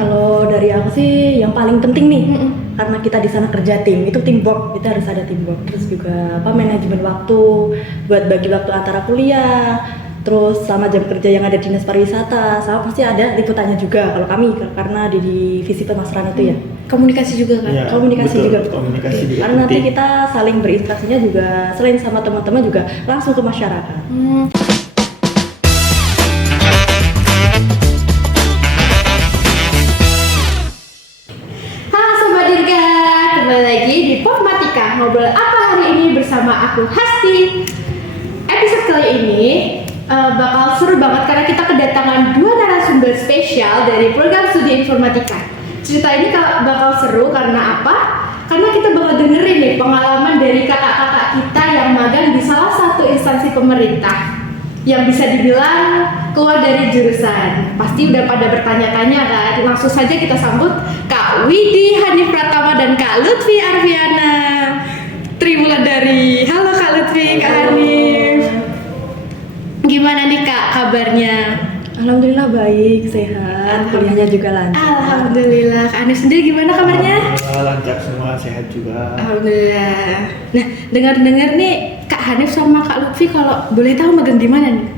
Kalau dari aku sih yang paling penting nih, karena kita di sana kerja tim, itu teamwork, kita harus ada teamwork. Terus juga manajemen waktu, buat bagi waktu antara kuliah, terus sama jam kerja yang ada di dinas pariwisata, sama pasti ada liputannya juga. Kalau kami karena di divisi pemasaran itu ya. Komunikasi juga kan? Ya, Komunikasi betul, juga. komunikasi juga Karena nanti penting. kita saling berinteraksinya juga selain sama teman-teman juga langsung ke masyarakat. Halo Sobat Dirga, kembali lagi di Podmatika. Ngobrol apa hari ini bersama aku Hasti. Episode kali ini bakal seru banget karena kita kedatangan dua narasumber spesial dari program studi informatika. Cerita ini bakal seru karena apa? Karena kita bakal dengerin nih pengalaman dari kakak-kakak kita yang magang di salah satu instansi pemerintah yang bisa dibilang keluar dari jurusan. Pasti udah pada bertanya-tanya kan. Langsung saja kita sambut Kak Widi Hanif Pratama dan Kak Lutfi Arfiana Triwulandari. Halo Kak Lutfi, Kak Hanif. Gimana nih Kak kabarnya? Alhamdulillah baik, sehat, kuliahnya juga lancar. Alhamdulillah. Kak Hanif sendiri gimana kabarnya? Lancar semua, sehat juga. Alhamdulillah. Nah, dengar-dengar nih Kak Hanif sama Kak Lutfi kalau boleh tahu magang di mana nih?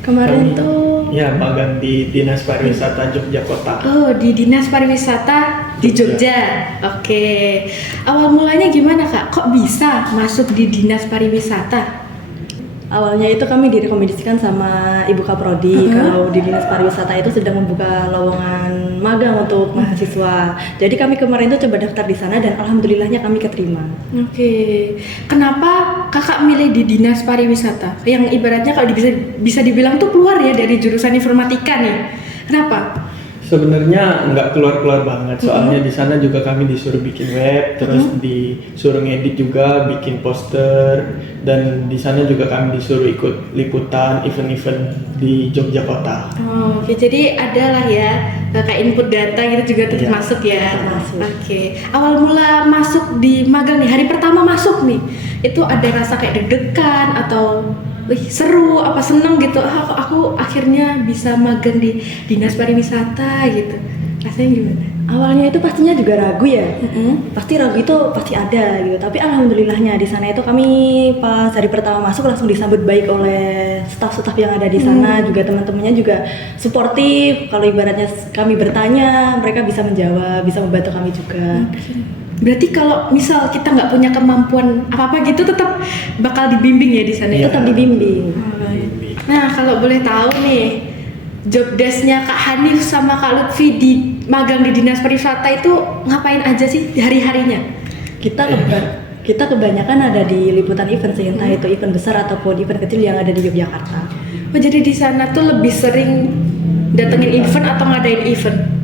Kemarin Kami- tuh Ya, magang di Dinas Pariwisata Yogyakarta. Oh, di Dinas Pariwisata di Jogja. Oke. Awal mulanya gimana Kak? Kok bisa masuk di Dinas Pariwisata? awalnya itu kami direkomendasikan sama Ibu Kaprodi kalau di Dinas Pariwisata itu sedang membuka lowongan magang untuk mahasiswa. Jadi kami kemarin tuh coba daftar di sana dan alhamdulillahnya kami keterima. Oke. Kenapa Kakak milih di Dinas Pariwisata? Yang ibaratnya kalau bisa dibilang tuh keluar ya dari jurusan informatika nih. Kenapa? Sebenarnya nggak keluar-keluar banget, soalnya di sana juga kami disuruh bikin web, terus disuruh ngedit juga, bikin poster, dan di sana juga kami disuruh ikut liputan event-event di Yogyakarta. Oh, oke, jadi ada lah ya kayak input data gitu juga Iya, masuk ya. termasuk. Oke, awal mula masuk di magang nih, hari pertama masuk nih, itu ada rasa kayak deg-degan atau wih seru apa seneng gitu? Aku akhirnya bisa magang di dinas pariwisata gitu. Rasanya gimana? Awalnya itu pastinya juga ragu ya. Pasti ragu itu pasti ada gitu. Tapi alhamdulillahnya di sana itu kami pas hari pertama masuk langsung disambut baik oleh staf-staf yang ada di sana, juga teman-temannya juga suportif. Kalau ibaratnya kami bertanya, mereka bisa menjawab, bisa membantu kami juga. Berarti kalau misal kita nggak punya kemampuan apa-apa gitu tetap bakal dibimbing ya di sana ya? Tetap dibimbing. Nah, kalau boleh tahu nih, job desk-nya Kak Hanif sama Kak Lutfi di magang di Dinas Pariwisata itu ngapain aja sih hari-harinya? Kita kebanyakan ada di liputan event sih, entah itu event besar ataupun event kecil yang ada di Yogyakarta. Oh, jadi di sana tuh lebih sering datengin event atau ngadain event?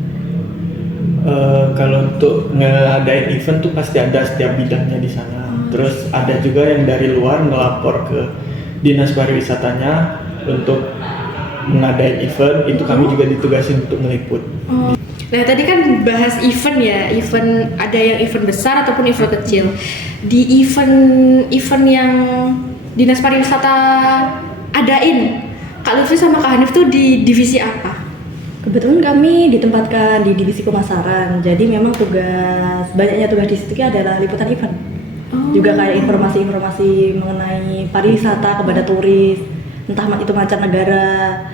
Kalau untuk ngadain event tuh pasti ada setiap bidangnya di sana. Terus ada juga yang dari luar ngelapor ke Dinas Pariwisatanya untuk mengadain event, itu kami juga ditugasin untuk meliput. Nah, tadi kan bahas event ya, event ada yang event besar ataupun event kecil. Di event yang Dinas Pariwisata adain, Kak Lutfi sama Kak Hanif tuh di divisi apa? Kebetulan kami ditempatkan di divisi pemasaran, jadi memang banyaknya tugas di situ adalah liputan event. Juga kayak informasi-informasi mengenai pariwisata kepada turis, entah itu mancanegara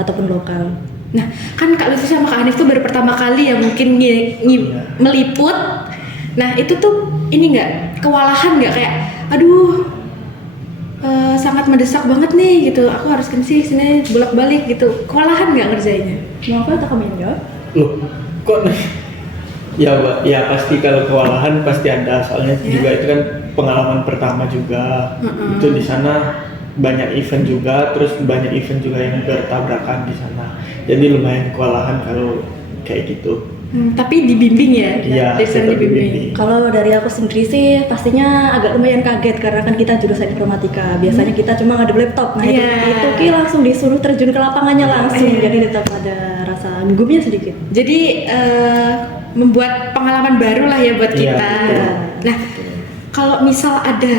ataupun lokal. Nah, kan Kak Lutfi sama Kak Hanif tuh baru pertama kali ya mungkin meliput. Nah, itu tuh ini nggak kewalahan nggak kayak, aduh, sangat mendesak banget nih gitu. Aku harus sini bolak-balik gitu. Kewalahan nggak ngerjainnya? Mau apa atau kamu yang jawab? Loh, kok ya Mbak, ya pasti kalau kewalahan pasti ada, soalnya juga itu kan pengalaman pertama juga. Itu di sana banyak event juga, terus banyak event juga yang bertabrakan di sana. Jadi lumayan kewalahan kalau kayak gitu. Tapi dibimbing ya? Iya, Dari sana tetap dibimbing. Kalau dari aku sendiri sih pastinya agak lumayan kaget karena kan kita jurusan informatika. Biasanya kita cuma ngadep laptop. Nah itu Ki langsung disuruh terjun ke lapangannya langsung. Jadi tetap ada rasa gugupnya sedikit. Jadi membuat pengalaman baru lah ya buat Iya, kita. betul. Nah, kalau misal ada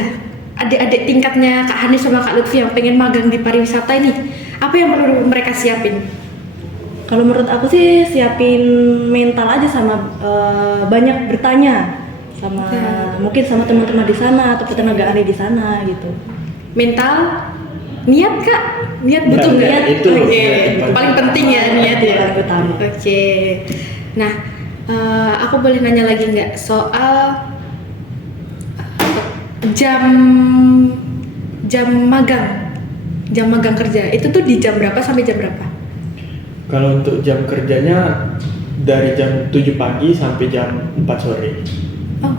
adik-adik tingkatnya Kak Hanif sama Kak Lutfi yang pengen magang di pariwisata ini, apa yang perlu mereka siapin? Kalau menurut aku sih siapin mental aja sama banyak bertanya sama mungkin sama teman-teman di sana atau tenaga ahli di sana gitu. Mental, niat Kak, niat butuh Niat, niat. itu Oke, niat yang paling penting ya niat ya. Paling utama. Oke. Nah, aku boleh nanya lagi nggak soal jam jam magang kerja itu tuh di jam berapa sampai jam berapa? Kalau untuk jam kerjanya dari jam 7 pagi sampai jam 4 sore. Oh,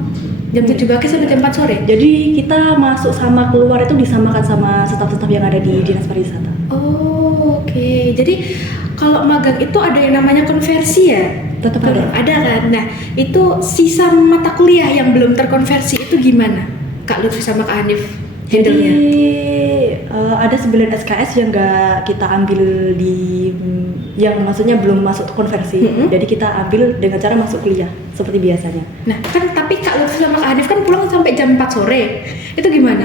jam 7 pagi sampai jam 4 sore. Jadi kita masuk sama keluar itu disamakan sama staf-staf yang ada di Dinas Pariwisata. Oh, oke. Jadi kalau magang itu ada yang namanya konversi ya? Tetap ada. Ada kan? Nah, itu sisa mata kuliah yang belum terkonversi itu gimana? Kak Lutfi sama Kak Hanif Jadi handle-nya? ada 9 SKS yang nggak kita ambil yang maksudnya belum masuk konversi. Jadi kita ambil dengan cara masuk kuliah seperti biasanya. Nah, kan tapi Kak Lutfi sama Kak Hanif kan pulang sampai jam 4 sore. Itu gimana?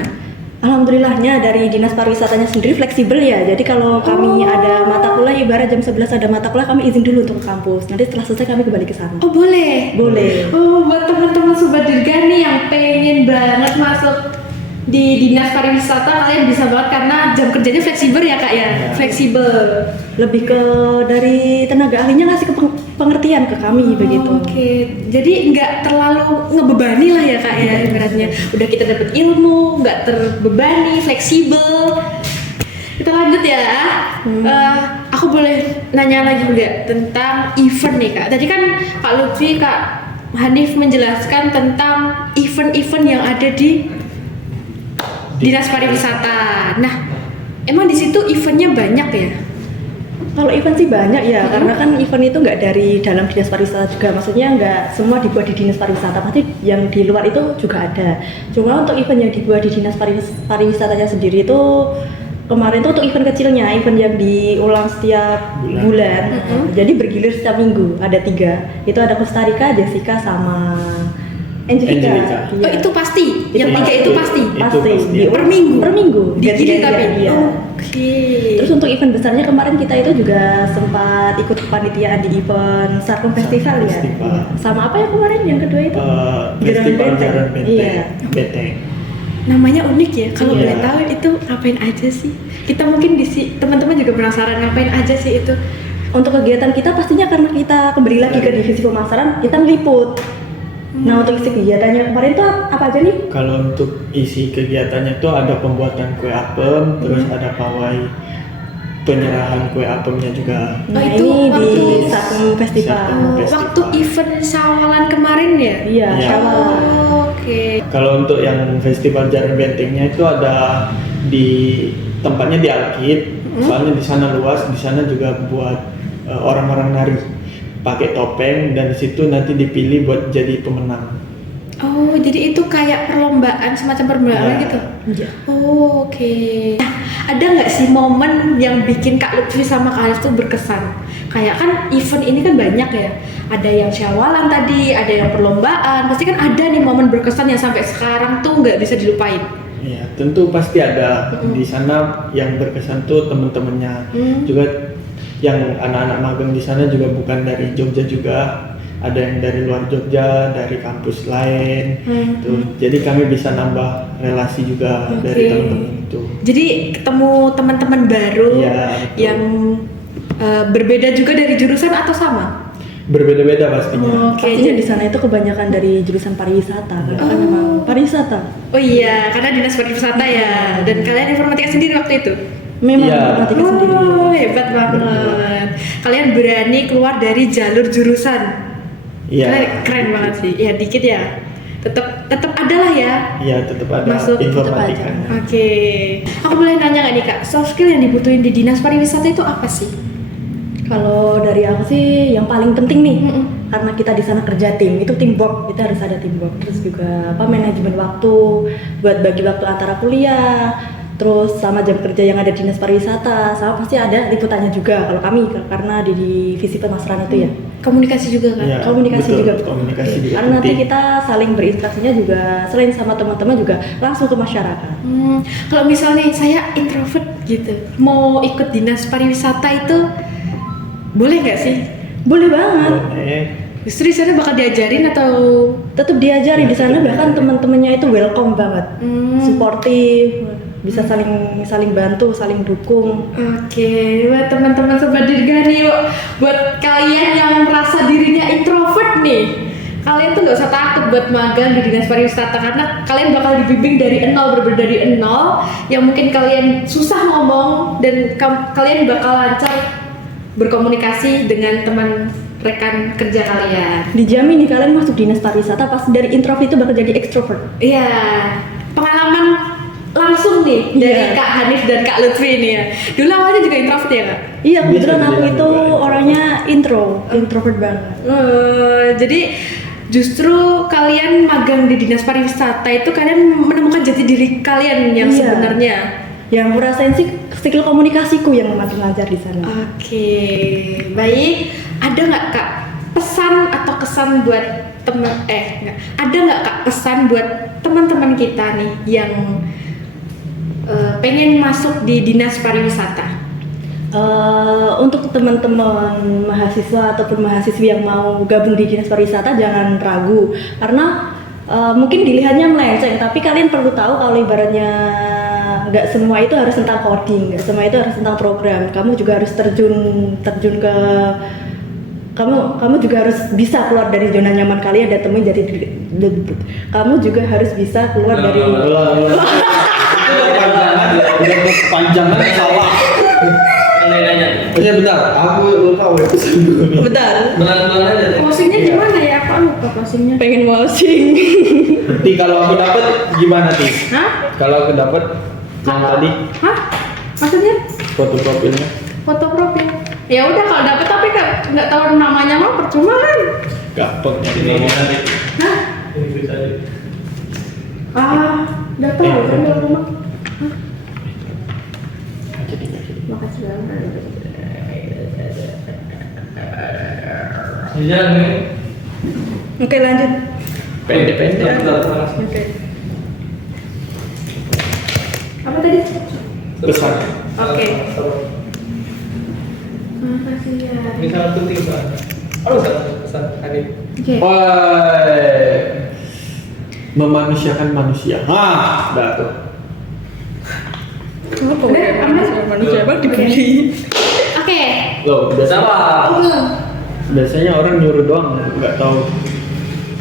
Alhamdulillahnya dari Dinas Pariwisatanya sendiri fleksibel ya. Jadi kalau kami ada mata kuliah ibarat jam 11 ada mata kuliah kami izin dulu untuk ke kampus. Nanti setelah selesai kami kembali ke sana. Oh, boleh. Boleh. Oh, buat teman-teman Sobat Dirga nih yang pengen banget masuk di Dinas Pariwisata, kalian bisa banget karena jam kerjanya fleksibel ya Kak ya? Ya. Fleksibel. Lebih ke dari tenaga ahlinya ngasih pengertian ke kami begitu. Oke, jadi nggak terlalu ngebebani lah ya Kak ya ibaratnya. Udah kita dapat ilmu, nggak terbebani, fleksibel. Kita lanjut ya. Aku boleh nanya lagi nggak tentang event nih Kak? Tadi kan Kak Lutfi, Kak Hanif menjelaskan tentang event-event yang ada di Dinas Pariwisata. Nah, emang di situ eventnya banyak ya? Kalau event sih banyak ya, karena kan event itu nggak dari dalam Dinas Pariwisata juga, maksudnya nggak semua dibuat di Dinas Pariwisata, pasti yang di luar itu juga ada. Cuma untuk event yang dibuat di Dinas Pariwisatanya sendiri itu kemarin tuh untuk event kecilnya, event yang diulang setiap bulan. Jadi bergilir setiap minggu, ada 3. Itu ada Costa Rica, Jessica, sama Angelica. Angelica. Oh, itu pasti. Yang 3 itu pasti. Itu Pasti. pasti. Di- Per minggu. Per minggu. Digilir Ganti-gantian, tapi. iya. Oke. Terus untuk event besarnya kemarin kita itu juga sempat ikut kepanitiaan di event Sarkom Festival ya. Festival. Iya. Sama apa ya kemarin yang kedua itu? Festival Benteng. Jaran Benteng. Iya. Benteng. Namanya unik ya. Kalau Iya. boleh tahu itu ngapain aja sih? Kita mungkin teman-teman juga penasaran ngapain aja sih itu. Untuk kegiatan kita pastinya karena kita kembali lagi ke divisi pemasaran, kita meliput. Nah untuk isi kegiatannya kemarin tuh apa aja nih? Kalau untuk isi kegiatannya itu ada pembuatan kue apem, terus ada pawai penyerahan kue apemnya juga. Oh, Nah itu ini di waktu- Sarkom Festival. Sarkom. Festival. Waktu event Sawalan kemarin ya? Iya, Iya. Syawal. Oh, oke. Kalau untuk yang festival Jaran Bentengnya itu ada di tempatnya di Alkit, soalnya di sana luas, di sana juga buat orang-orang nari pakai topeng dan di situ nanti dipilih buat jadi pemenang. Oh, jadi itu kayak perlombaan, semacam perlombaan Iya. gitu? Iya. Oh, oke. Nah, ada nggak sih momen yang bikin Kak Lutfi sama Kak Alif tuh berkesan? Kayak kan event ini kan banyak ya. Ada yang syawalan tadi, ada yang perlombaan. Pasti kan ada nih momen berkesan yang sampai sekarang tuh nggak bisa dilupain. Ya, tentu pasti ada di sana yang berkesan tuh temen-temennya. Juga yang anak-anak magang di sana juga bukan dari Jogja juga, ada yang dari luar Jogja, dari kampus lain. Tuh, jadi kami bisa nambah relasi juga dari Oke. teman-teman itu. Jadi ketemu teman-teman baru Iya, betul. yang berbeda juga dari jurusan atau sama? Berbeda-beda pastinya. Oke, Pastinya jadi di sana itu kebanyakan dari jurusan pariwisata, karena kan Oh. memang pariwisata. oh iya, karena dinas pariwisata ya. Dan kalian informatika sendiri waktu itu? Memang Iya. informatika sendiri. Oh, hebat banget. Kalian berani keluar dari jalur jurusan. Iya. Keren banget sih. Ya dikit ya. Tetap ada lah ya. Iya, tetap ada Masuk, tetap informatikanya. Oke. Aku boleh nanya nggak nih Kak, soft skill yang dibutuhin di dinas pariwisata itu apa sih? Kalau dari aku sih yang paling penting nih, Mm-mm. karena kita di sana kerja tim, itu teamwork, kita harus ada teamwork. Terus juga apa manajemen waktu, buat bagi waktu antara kuliah, terus sama jam kerja yang ada di dinas pariwisata, sama pasti ada liputannya juga. Kalau kami karena di divisi pemasaran itu ya, Komunikasi juga kan? Iya, komunikasi betul, juga. komunikasi juga Karena nanti penting. kita saling berinteraksinya juga selain sama teman-teman juga langsung ke masyarakat. Kalau misalnya saya introvert gitu, mau ikut dinas pariwisata itu Boleh nggak sih? Boleh banget. Boleh. Justru di sana bakal diajarin atau Tetap diajari di sana, bahkan teman-temannya itu welcome banget, suportif, bisa saling bantu, saling dukung. Oke, buat teman-teman Sobat Dirga nih, buat kalian yang merasa dirinya introvert nih, kalian tuh nggak usah takut buat magang di Dinas Pariwisata karena kalian bakal dibimbing dari nol, bener-bener dari nol. Yang mungkin kalian susah ngomong dan kalian bakal lancar berkomunikasi dengan teman rekan kerja kalian. Dijamin nih kalian masuk dinas pariwisata pas dari introvert itu bakal jadi extrovert. Iya, pengalaman langsung nih dari Iya. Kak Hanif dan Kak Lutfi nih ya. Dulu awalnya juga introvert ya Kak? Iya, kebetulan Bisa aku dibilang itu juga. orangnya introvert banget. Jadi justru kalian magang di Dinas Pariwisata itu kalian menemukan jati diri kalian yang Iya. sebenarnya. Yang aku rasain sih skill komunikasiku yang makin lancar di sana. Oke, baik. Ada nggak Kak pesan atau kesan buat ada nggak Kak pesan buat teman-teman kita nih yang pengen masuk di Dinas Pariwisata? Untuk teman-teman mahasiswa ataupun mahasiswi yang mau gabung di dinas pariwisata jangan ragu karena mungkin dilihatnya melenceng, tapi kalian perlu tahu kalau ibaratnya nggak semua itu harus tentang coding, nggak semua itu harus tentang program. Kamu juga harus terjun ke kamu juga harus bisa keluar dari zona nyaman kalian dan temuin jadi kamu juga harus bisa keluar dari Ulang. Itu udah kepanjangan, udah kepanjangan salah. Nanya. Oh iya bentar, aku lupa ya pesan dulu nih. bentar Benar-benar aja. Closingnya gimana ya? Aku lupa closingnya. pengen washing. Nanti kalau aku dapat gimana Ti? Hah? Kalau aku dapat yang tadi Hah? Maksudnya? foto profilnya. Foto profil. Ya udah kalau dapet tapi nggak tahu namanya mah percuma kan? Gampang ya. Ini nanti. Hah? Ini bisa aja. Udah tahu kan di rumah. Jadi nggak jadi. Makasih banget. Jalan nih. Oke, lanjut. Pendek-pendek. Oke. Apa tadi? Pesan. Oke. Makasih ya. Ini salah satu tim Pak. Oh, salah pesan Hanif. Oke. Woi, memanusiakan manusia. Udah tuh. Apa Udah, aman? manusia bang dibeli. Oke. Loh, Sama. biasanya orang nyuruh doang, nggak tahu,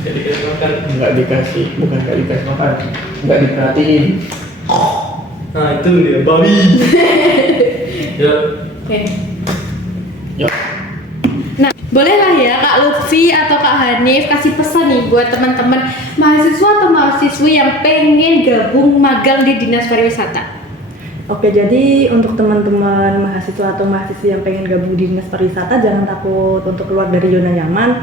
Jadi kita makan. nggak dikasih, bukan nggak dikasih makan, nggak diperhatiin. Nah itu dia babi. Yuk. Oke. Yuk. Nah, bolehlah ya Kak Lutfi atau Kak Hanif kasih pesan nih buat teman-teman mahasiswa atau mahasiswi yang pengen gabung magang di Dinas Pariwisata. Oke, jadi untuk teman-teman mahasiswa atau mahasiswi yang pengen gabung di dinas pariwisata jangan takut untuk keluar dari zona nyaman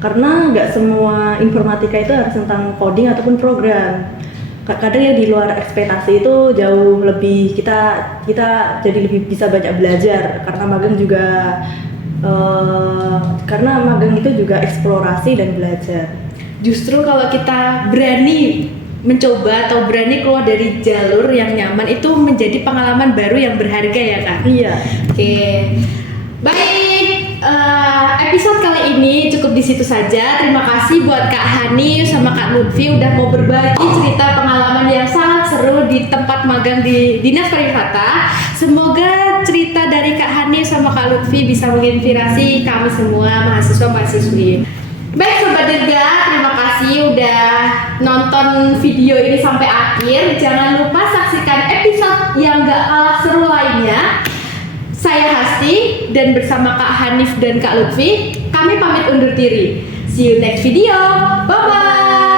karena nggak semua informatika itu harus tentang coding ataupun program. Kadang ya di luar ekspektasi itu jauh lebih kita jadi lebih bisa banyak belajar karena magang juga karena magang itu juga eksplorasi dan belajar. Justru kalau kita berani mencoba atau berani keluar dari jalur yang nyaman itu menjadi pengalaman baru yang berharga ya Kak. Iya. Oke, baik. Episode kali ini cukup di situ saja. Terima kasih buat Kak Hanif sama Kak Lutfi udah mau berbagi cerita pengalaman yang sangat seru di tempat magang di Dinas Pariwisata. Semoga cerita dari Kak Hanif sama Kak Lutfi bisa menginspirasi kami semua mahasiswa-mahasiswi. Baik Sobat Dirga, terima kasih udah nonton video ini sampai akhir. Jangan lupa saksikan episode yang gak kalah seru lainnya. Saya Hasti dan bersama Kak Hanif dan Kak Lutfi, kami pamit undur diri. See you next video. Bye bye.